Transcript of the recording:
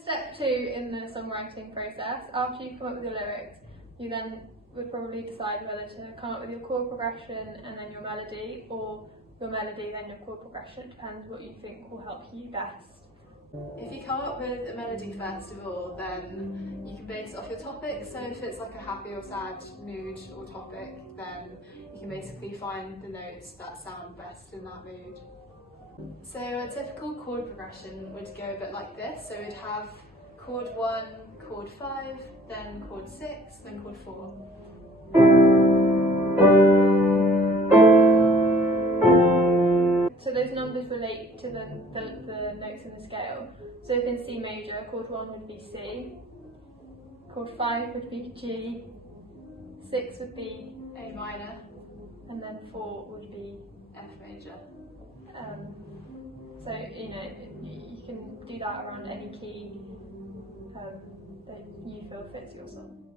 step 2 in the songwriting process. After you come up with your lyrics, you then would probably decide whether to come up with your chord progression and then your melody, or your melody then your chord progression. It depends what you think will help you best. If you come up with a melody first of all, then you can base it off your topic. So if it's like a happy or sad mood or topic, then you can basically find the notes that sound best in that mood. So a typical chord progression would go a bit like this. So we'd have chord 1, chord 5, then chord 6, then chord 4. So those numbers relate to the notes in the scale. So if in C major, chord 1 would be C, chord 5 would be G, 6 would be A minor, and then 4 would be F major. So you can do that around any key that you feel fits your song.